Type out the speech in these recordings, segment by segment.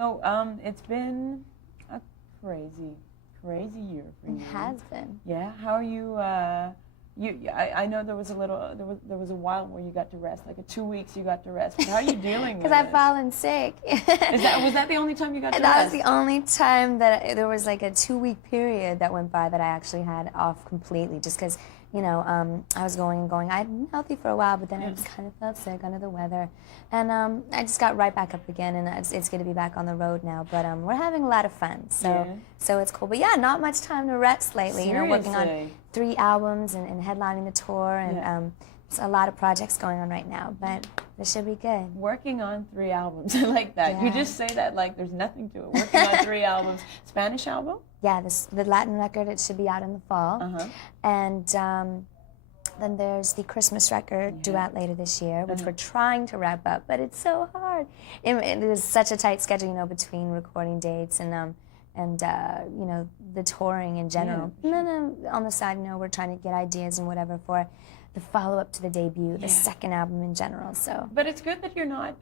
So it's been a crazy year for you. It has been. Yeah. How are you? I know there was a while where you got to rest, like 2 weeks you got to rest. But how are you dealing with it? Because I've fallen sick. Was that the only time you got to rest? That was the only time that there was like a 2-week period that went by that I actually had off completely, just because, you know, I was going. I'd been healthy for a while, but then I just kind of felt sick, under the weather. And I just got right back up again, and it's good to be back on the road now. But we're having a lot of fun, so it's cool. But yeah, not much time to rest lately. Seriously? You know, working on 3 albums and headlining the tour, and there's a lot of projects going on right now, but it should be good. Working on 3 albums, I like that. Yeah. You just say that like there's nothing to it. Working on 3 albums. Spanish album? Yeah, the Latin record, it should be out in the fall. And then there's the Christmas record due out later this year, which we're trying to wrap up, but it's so hard. It is such a tight schedule, you know, between recording dates and you know, the touring in general. Yeah, and then on the side, you know, we're trying to get ideas and whatever for the follow-up to the debut, the second album in general. So. But it's good that you're not,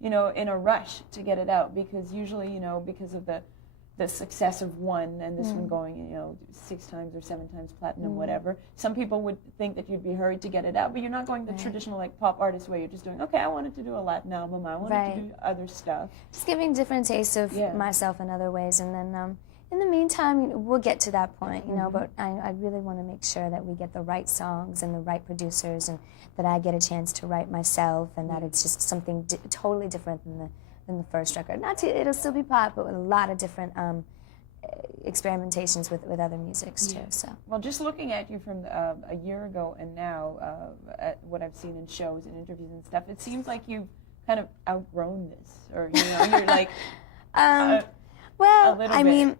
you know, in a rush to get it out, because usually, you know, because of the success of one and this one going, you know, 6 times or 7 times platinum, whatever, some people would think that you'd be hurried to get it out, but you're not going the traditional like pop artist way. You're just doing, okay, I wanted to do a Latin album, I wanted to do other stuff. Just giving different tastes of myself in other ways, and then in the meantime, you know, we'll get to that point, you know, but I really want to make sure that we get the right songs and the right producers, and that I get a chance to write myself, and that it's just something totally different than the first record. It'll still be pop, but with a lot of different experimentations with other musics too. So. Well, just looking at you from a year ago and now, at what I've seen in shows and interviews and stuff, it seems like you've kind of outgrown this, or you know, you're like. Well, I mean,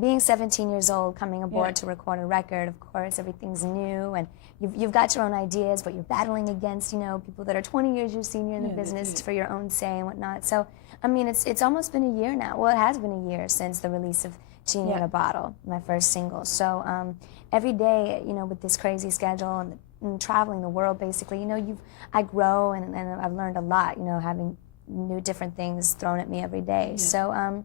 being 17 years old, coming aboard to record a record, of course, everything's new, and you've got your own ideas, but you're battling against, you know, people that are 20 years your senior in the business for your own say and whatnot. So, I mean, it's almost been a year now. Well, it has been a year since the release of Genie in a Bottle, my first single. So every day, you know, with this crazy schedule and traveling the world, basically, you know, I grow, and I've learned a lot, you know, having new different things thrown at me every day. So.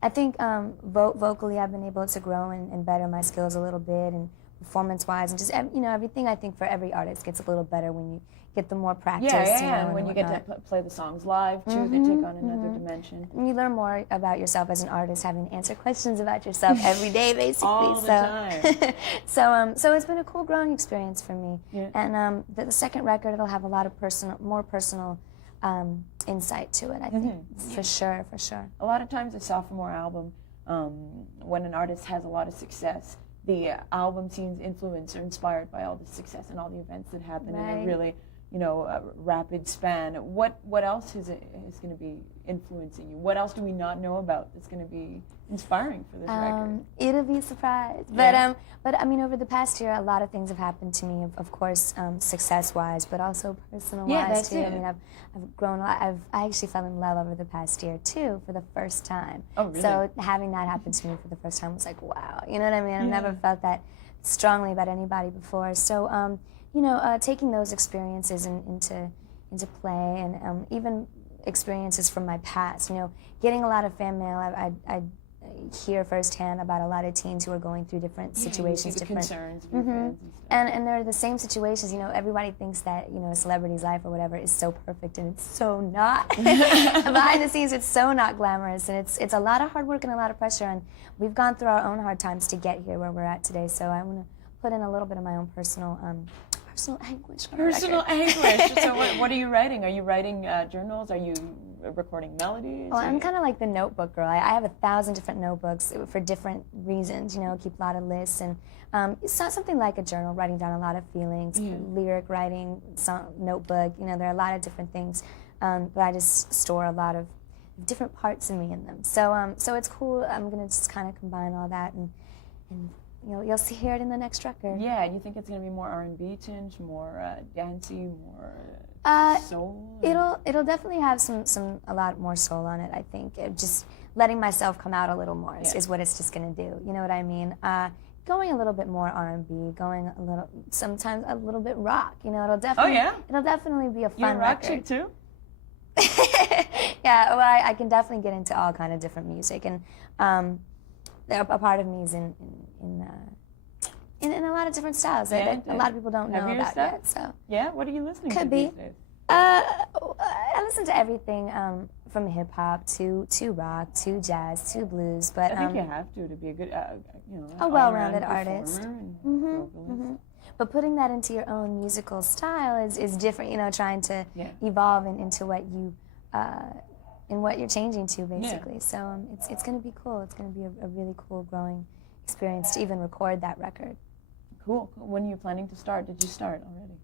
I think vocally I've been able to grow and better my skills a little bit, and performance-wise, and just, you know, everything I think for every artist gets a little better when you get the more practice. Yeah, you know, and when you get to play the songs live too, they take on another dimension. And you learn more about yourself as an artist, having to answer questions about yourself every day, basically. All the time. So it's been a cool growing experience for me. Yeah. And the second record, it'll have a lot of more personal insight to it, I think, for sure. A lot of times a sophomore album, when an artist has a lot of success, the album seems influenced or inspired by all the success and all the events that happen in a really, you know, rapid span. What else is going to be influencing you? What else do we not know about that's going to be inspiring for this record? It'll be a surprise. But I mean, over the past year, a lot of things have happened to me. Of course, success-wise, but also personal-wise too. I mean, I've grown a lot. I actually fell in love over the past year too, for the first time. Oh, really? So having that happen to me for the first time was like, wow. You know what I mean? I've never felt that strongly about anybody before. So, you know, taking those experiences into play, and even experiences from my past. You know, getting a lot of fan mail. I hear firsthand about a lot of teens who are going through different situations, different concerns of your fans and stuff. And they're the same situations. You know, everybody thinks that, you know, a celebrity's life or whatever is so perfect, and it's so not. Behind the scenes, it's so not glamorous, and it's a lot of hard work and a lot of pressure. And we've gone through our own hard times to get here where we're at today. So I want to put in a little bit of my own personal anguish. Personal anguish. So what are you writing? Are you writing journals? Are you recording melodies? Well, I'm kind of like the notebook girl. I have 1,000 different notebooks for different reasons, you know, keep a lot of lists. And it's not something like a journal, writing down a lot of feelings, lyric writing, notebook, you know, there are a lot of different things. But I just store a lot of different parts of me in them. So so it's cool. I'm going to just kind of combine all that, and you know, you'll hear it in the next record. Yeah, and you think it's going to be more R&B tinge, more dancey, more soul? It'll definitely have a lot more soul on it, I think. Just letting myself come out a little more is what it's just going to do. You know what I mean? Going a little bit more R&B, going sometimes a little bit rock. You know, it'll definitely be a fun record. You're a rock chick too? Yeah, well, I can definitely get into all kind of different music, and a part of me is in a lot of different styles that a lot of people don't know about yet. So yeah, what are you listening to could be. these days? I listen to everything from hip hop to rock to jazz to blues, but I think you have to be a good, a well-rounded artist. And But putting that into your own musical style is different. You know, trying to evolve into what you in what you're changing to, basically. Yeah. So it's going to be cool. It's going to be a really cool growing experience to even record that record. Cool. When are you planning to start? Did you start already?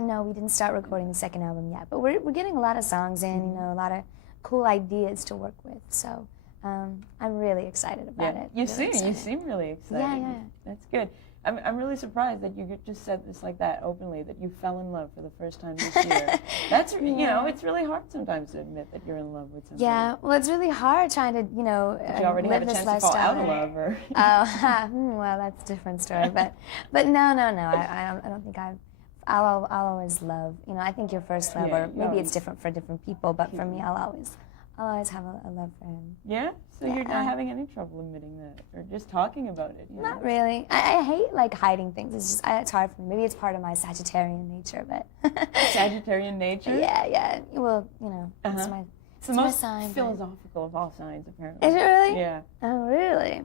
No, we didn't start recording the second album yet, but we're getting a lot of songs in, you know, a lot of cool ideas to work with. So I'm really excited about it. You seem really excited. Yeah. That's good. I'm really surprised that you just said this like that openly, that you fell in love for the first time this year. That's, you know, it's really hard sometimes to admit that you're in love with somebody. Yeah, well, it's really hard trying to, you know, you already live have a this chance lifestyle. to fall out of love, or well, that's a different story. But no, I don't think I'll always love. You know, I think your first love, or maybe it's different for different people, but for me, I'll always have a love for him. Yeah? So you're not having any trouble admitting that, or just talking about it? You Not really. I hate, like, hiding things. It's just, it's hard for me. Maybe it's part of my Sagittarian nature, but... Sagittarian nature? Yeah. Well, you know, it's the most sign, philosophical of all signs, apparently. Is it really? Yeah. Oh, really?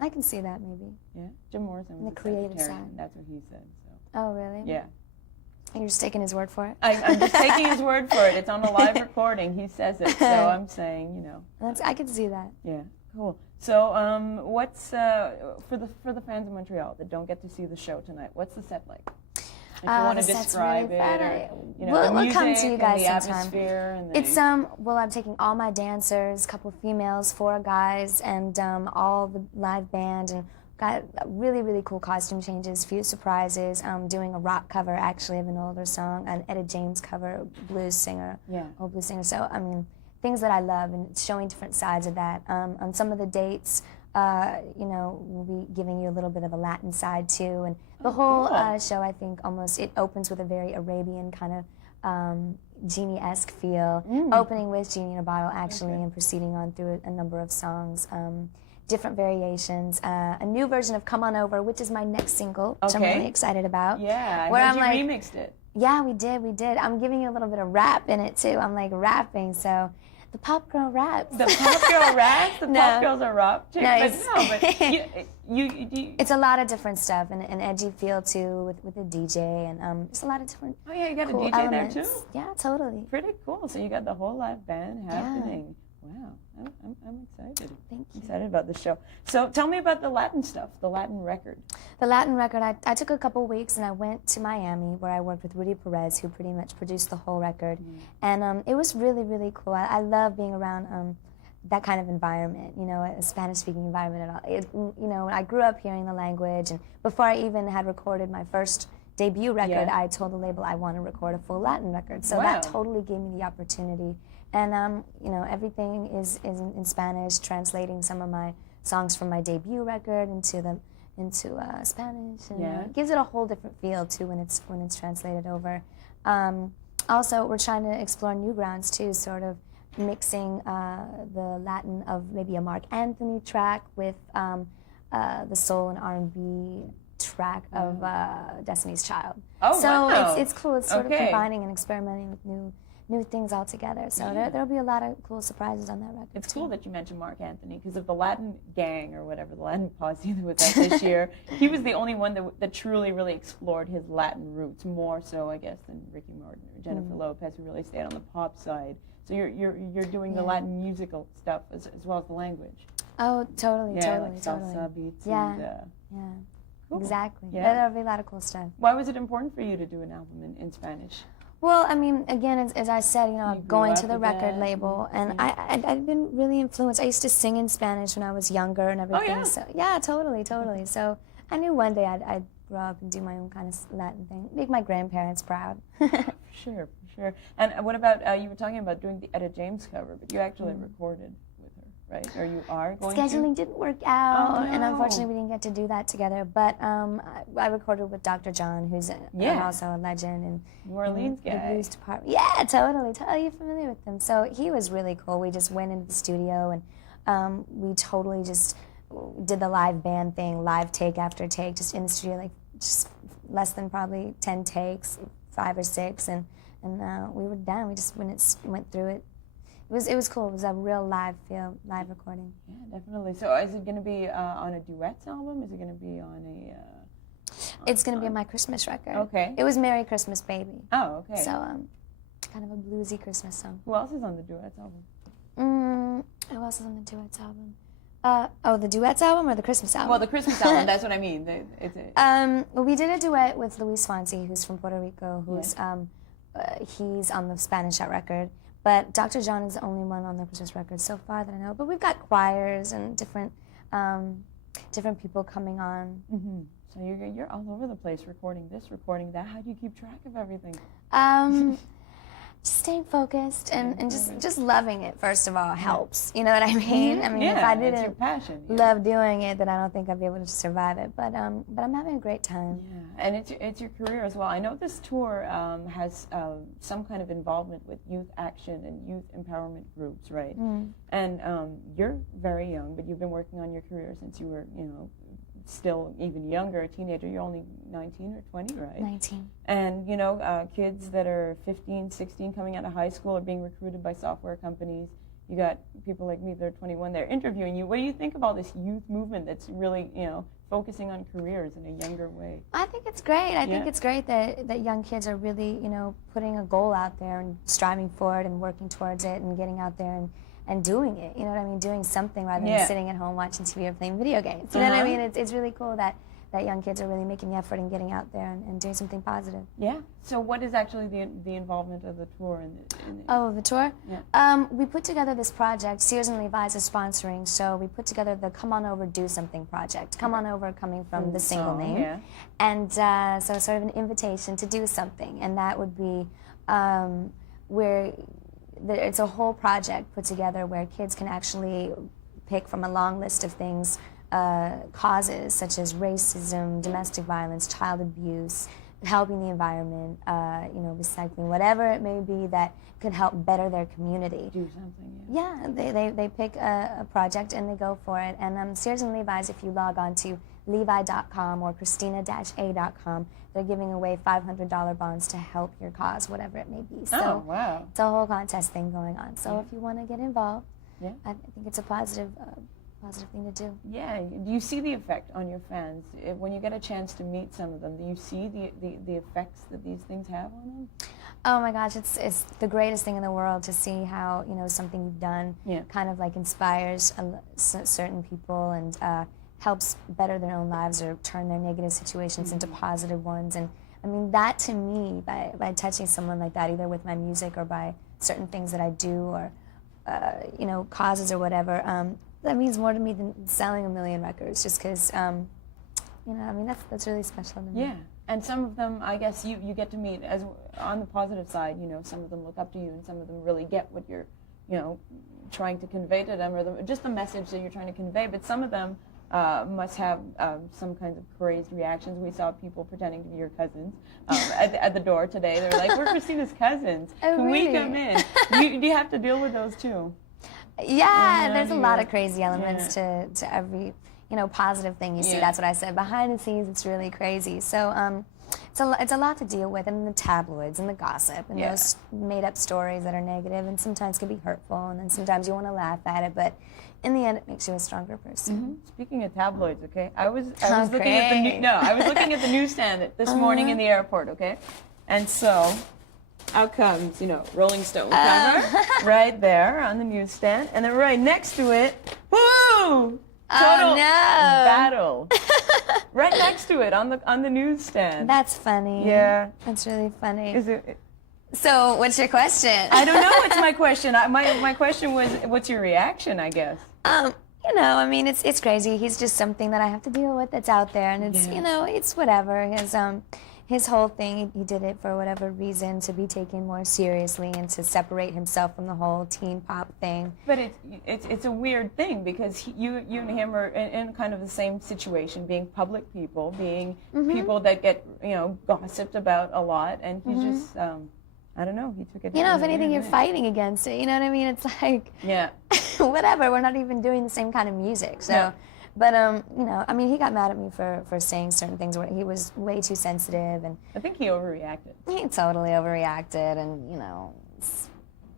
I can see that, maybe. Yeah? Jim Morrison was the creative Sagittarian. side. That's what he said. So. Oh, really? Yeah. You're just taking his word for it? I'm just taking his word for it. It's on a live recording. He says it, so I'm saying, you know. I can see that. Yeah, cool. So, what's for the fans in Montreal that don't get to see the show tonight? What's the set like? If you want to describe really it, or you know, we'll come to you guys the sometime. atmosphere, and the... It's well, I'm taking all my dancers, a couple of females, 4 guys, and all the live band, and got really, really cool costume changes, few surprises. Doing a rock cover, actually, of an older song, an Etta James cover, blues singer, old blues singer. So, I mean, things that I love, and showing different sides of that. On some of the dates, you know, we'll be giving you a little bit of a Latin side, too. And the whole show, I think, it opens with a very Arabian kind of Genie-esque feel, opening with Genie in a Bottle, actually, and proceeding on through a number of songs. Different variations, a new version of Come On Over, which is my next single, which I'm really excited about. Yeah, where you remixed it. Yeah, we did. I'm giving you a little bit of rap in it, too. I'm, like, rapping, so the pop girl raps. The pop girl raps? The pop girls are rap, too? No, you it's a lot of different stuff, and an edgy feel, too, with a DJ, and just a lot of different Oh, yeah, you got cool a DJ elements. there, too? Yeah, totally. Pretty cool. So you got the whole live band happening. Wow, I'm excited. Thank you. Excited about the show. So tell me about the Latin stuff, the Latin record. The Latin record, I took a couple weeks and I went to Miami where I worked with Rudy Perez, who pretty much produced the whole record. And it was really, really cool. I love being around that kind of environment, you know, a Spanish-speaking environment and all. You know, I grew up hearing the language, and before I even had recorded my first debut record, I told the label I want to record a full Latin record. So that totally gave me the opportunity. And, you know, everything is in Spanish, translating some of my songs from my debut record into Spanish. And it gives it a whole different feel, too, when it's translated over. Also, we're trying to explore new grounds, too, sort of mixing the Latin of maybe a Mark Anthony track with the soul and R&B track of Destiny's Child. Oh, so it's cool. It's sort of combining and experimenting with new things altogether. So there'll be a lot of cool surprises on that record. It's cool that you mentioned Mark Anthony, because of the Latin gang, or whatever, the Latin posse that was out this year, he was the only one that truly really explored his Latin roots, more so, I guess, than Ricky Martin or Jennifer Lopez, who really stayed on the pop side. So you're doing the Latin musical stuff as well as the language. Oh, totally, like salsa beats. And, cool. Exactly. There'll be a lot of cool stuff. Why was it important for you to do an album in Spanish? Well, I mean, again, as I said, you know, going to the record label, and I've been really influenced. I used to sing in Spanish when I was younger and everything. Oh, yeah? So, yeah, totally. So I knew one day I'd grow up and do my own kind of Latin thing, make my grandparents proud. Sure. And what about, you were talking about doing the Etta James cover, but you actually recorded with her, right? Or you are going Scheduling to? didn't work out, Oh, no. and unfortunately we didn't get to do that together. But I recorded with Dr. John, who's also a legend, and New Orleans the guy. blues department. Yeah, totally. You're familiar with him. So he was really cool. We just went into the studio, and we totally just did the live band thing, live take after take, just in the studio, like just less than probably 10 takes, 5 or 6, and we were done. We just went through it. It was cool. It was a real live feel, live recording. Yeah, definitely. So is it going to be on a duets album? Is it going to be on a... It's going to be my Christmas record. Okay. It was Merry Christmas Baby. Oh, okay. So kind of a bluesy Christmas song. Who else is on the duets album? Who else is on the duets album? The duets album or the Christmas album? Well, the Christmas album, that's what I mean. Well, we did a duet with Luis Fonsi, who's from Puerto Rico, who's he's on the Spanish record. But Dr. John is the only one on the Christmas record so far that I know. But we've got choirs and different people coming on. Mm-hmm. So you're all over the place, recording this, recording that. How do you keep track of everything? Just staying focused and just loving it, first of all, helps. You know what I mean? I mean, if I it's your didn't passion, love doing it, then I don't think I'd be able to survive it. But I'm having a great time. Yeah, and it's your career as well. I know this tour has some kind of involvement with youth action and youth empowerment groups, right? And you're very young, but you've been working on your career since you were, still even younger, a teenager. You're only 19 or 20, right? 19. And, kids that are 15, 16 coming out of high school are being recruited by software companies. You got people like me that are 21, they're interviewing you. What do you think of all this youth movement that's really, focusing on careers in a younger way? I think it's great. I think it's great that young kids are really, putting a goal out there and striving for it and working towards it and getting out there and doing it, you know what I mean? Doing something rather than sitting at home watching TV or playing video games. You know what I mean? It's really cool that young kids are really making the effort and getting out there and doing something positive. Yeah. So what is actually the involvement of the tour? The tour? Yeah. We put together this project. Sears and Levi's is sponsoring, so we put together the Come On Over, Do Something project. Come On Over coming from the single name. Yeah. And so sort of an invitation to do something, and that would be where it's a whole project put together where kids can actually pick from a long list of things, causes such as racism, domestic violence, child abuse, helping the environment, recycling, whatever it may be that could help better their community. Do something. Yeah, they pick a project and they go for it. And Sears and Levi's, if you log on to levi.com or christina-a.com, they're giving away $500 bonds to help your cause, whatever it may be. So wow. It's a whole contest thing going on. So if you want to get involved, I think it's a positive thing to do. Yeah. Do you see the effect on your fans? When you get a chance to meet some of them, do you see the effects that these things have on them? Oh my gosh, it's the greatest thing in the world to see how, something you've done kind of like inspires certain people and helps better their own lives or turn their negative situations into positive ones. And I mean, that to me, by touching someone like that, either with my music or by certain things that I do or, causes or whatever, that means more to me than selling 1 million records, just because, that's really special to me. Yeah. And some of them, I guess, you get to meet, as on the positive side, some of them look up to you and some of them really get what you're, trying to convey to them, or just the message that you're trying to convey. But some of them must have some kinds of crazed reactions. We saw people pretending to be your cousins at the door today. They're like, we're Christina's cousins. Oh, Can really? we come in? Do you have to deal with those too? Yeah, there's a lot of crazy elements to every positive thing you see. That's what I said. Behind the scenes, it's really crazy. So it's a lot to deal with, and the tabloids and the gossip and those made-up stories that are negative and sometimes can be hurtful, and then sometimes you want to laugh at it, but in the end, it makes you a stronger person. Speaking of tabloids, okay, I was looking at the newsstand this morning in the airport, okay, and so out comes Rolling Stone cover right there on the newsstand, and then right next to it, woo! Total battle. Right next to it on the newsstand. That's funny. Yeah. That's really funny. Is it? So, what's your question? I don't know what's my question. My question was, what's your reaction, I guess? It's crazy. He's just something that I have to deal with that's out there, and it's, it's whatever. his whole thing, he did it for whatever reason, to be taken more seriously and to separate himself from the whole teen pop thing. But it's a weird thing because you and him are in kind of the same situation, being public people, being people that get gossiped about a lot, and he just I don't know, he took it. If anything, you're fighting against it. You know what I mean? It's like whatever. We're not even doing the same kind of music, so. Yeah. But, I mean, he got mad at me for saying certain things where he was way too sensitive. And I think he overreacted. He totally overreacted, and,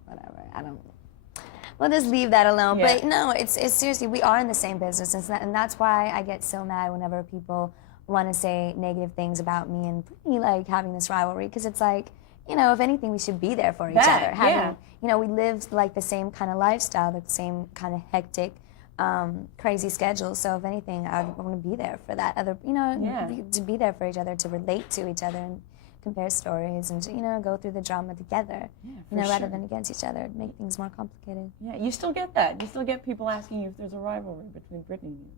whatever. We'll just leave that alone. Yeah. But, no, it's seriously, we are in the same business, and that's why I get so mad whenever people want to say negative things about me and me, like, having this rivalry, because it's like, if anything, we should be there for each other. We live, like, the same kind of lifestyle, the same kind of hectic, crazy schedule. So if anything, I want to be there for that other, to be there for each other, to relate to each other and compare stories and, go through the drama together, rather than against each other, make things more complicated. Yeah, you still get that. You still get people asking you if there's a rivalry between Britney and you.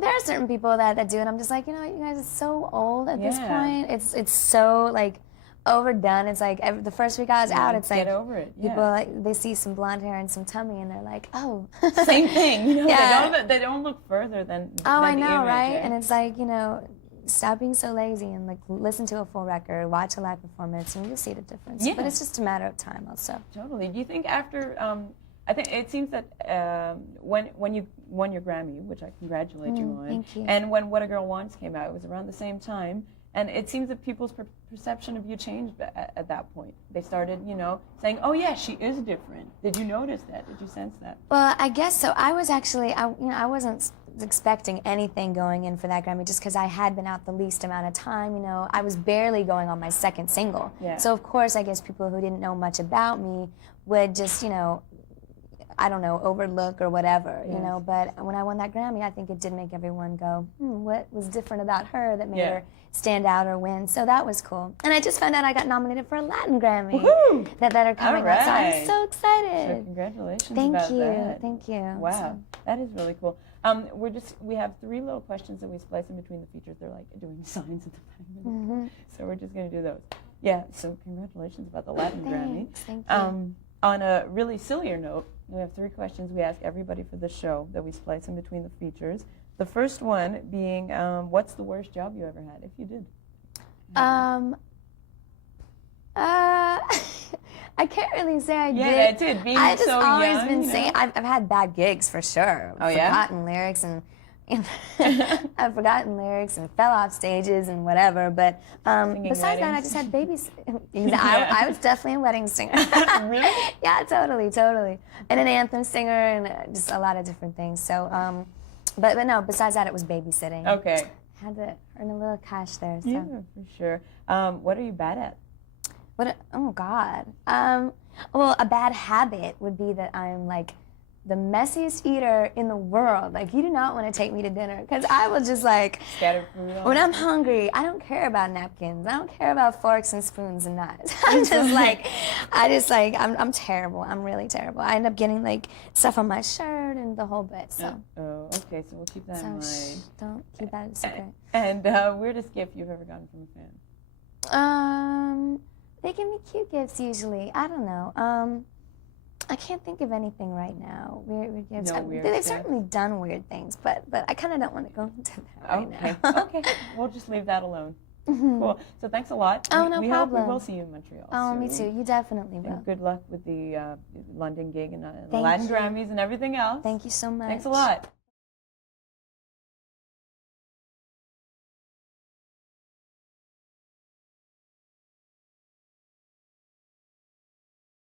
There are certain people that do, and I'm just like, you guys are so old at this point. It's so, like, overdone. It's like the first week I was out, it's like get over it. People like they see some blonde hair and some tummy and they're like, oh, same thing. They don't look further than I know, the image, right? And it's like, stop being so lazy and like listen to a full record, watch a live performance, and you'll see the difference. Yeah. But it's just a matter of time, also. Totally. Do you think after? I think it seems that when you won your Grammy, which I congratulate you on, thank you. And when What a Girl Wants came out, it was around the same time. And it seems that people's perception of you changed at that point. They started, saying, "Oh yeah, she is different." Did you notice that? Did you sense that? Well, I guess so. I was actually, I wasn't expecting anything going in for that Grammy, just because I had been out the least amount of time. I was barely going on my second single. Yeah. So of course, I guess people who didn't know much about me would just, I don't know, overlook or whatever, Yes. But when I won that Grammy, I think it did make everyone go, what was different about her that made her stand out or win? So that was cool. And I just found out I got nominated for a Latin Grammy that are coming up. So I'm so excited. So congratulations Thank about you. that. Thank you. Wow, that is really cool. We have 3 little questions that we splice in between the features. They're like doing signs at the back. So we're just going to do those. Yeah, so congratulations about the Latin Grammy. Thank you. On a really sillier note, we have 3 questions we ask everybody for the show that we splice in between the features. The first one being, what's the worst job you ever had, if you did? I can't really say I did. Yeah, that's it. Being I've just so always young, been saying, I've had bad gigs for sure. Oh, yeah? Forgotten lyrics and I've forgotten lyrics and fell off stages and whatever. But besides that, I just had babies. I was definitely a wedding singer. Really? Yeah, totally. And an anthem singer and just a lot of different things. So, but no, besides that, it was babysitting. Okay. Had to earn a little cash there. So. Yeah, for sure. What are you bad at? Oh, God. Well, a bad habit would be that I'm like the messiest eater in the world. Like, you do not want to take me to dinner because I will just like, when I'm hungry, I don't care about napkins. I don't care about forks and spoons and knives. I'm terrible. I'm really terrible. I end up getting like stuff on my shirt and the whole bit. So. Oh, okay. So we'll keep that in mind. Don't keep that a secret. And weirdest gift you've ever gotten from a fan? They give me cute gifts usually. I don't know. I can't think of anything right now. Weird gifts. They've certainly done weird things, but I kind of don't want to go into that right now. Okay. We'll just leave that alone. Cool. So thanks a lot. Oh, no we problem. hope we will see you in Montreal. Oh, soon. me too. You definitely will. And good luck with the London gig and the Latin Grammys and everything else. Thank you so much. Thanks a lot.